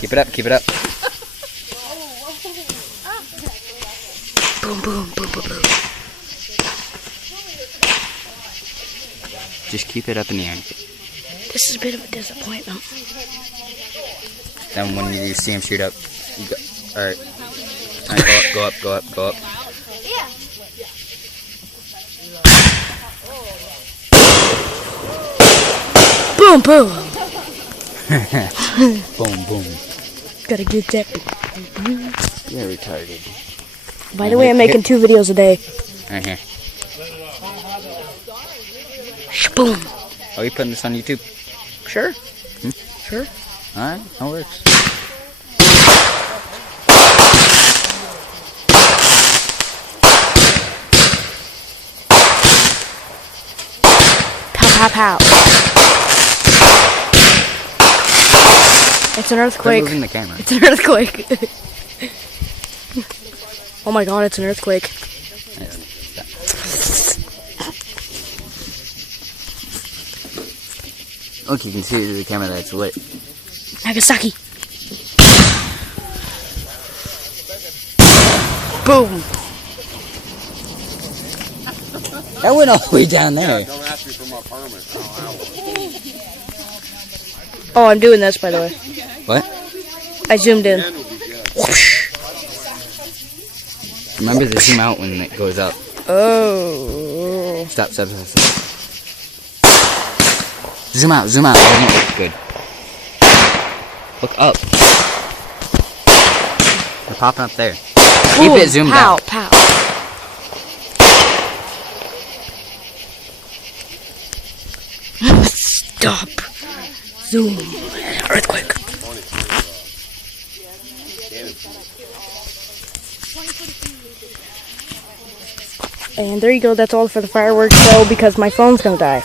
Keep it up, keep it up. Boom, boom, boom, boom, boom. Just keep it up in the air. This is a bit of a disappointment. Then when you see him shoot up, you go. Alright. Alright, go up, go up, go up, go up. Boom, boom. Boom, boom. Gotta get that. You're retarded. By the way, I'm making 2 videos a day. Right here. Boom. Oh, you putting this on YouTube? Sure. Sure. Alright, that works. Pow, pow, pow. It's an Quit earthquake. moving the camera. It's an earthquake. Oh my god, it's an earthquake. Look, you can see through the camera that it's lit. Nagasaki. Boom. That went all the way down there. Don't ask me for my permit. Oh, I'm doing this, by the way. What? I zoomed in. Whoosh. Remember to zoom out when it goes up. Oh. Stop, stop, stop, stop. Zoom out, zoom out. Good. Look up. They're popping up there. Keep Boom. it zoomed Pow, out. pow. Stop. Zoom. Earthquake. And there you go. That's all for the fireworks show because my phone's gonna die.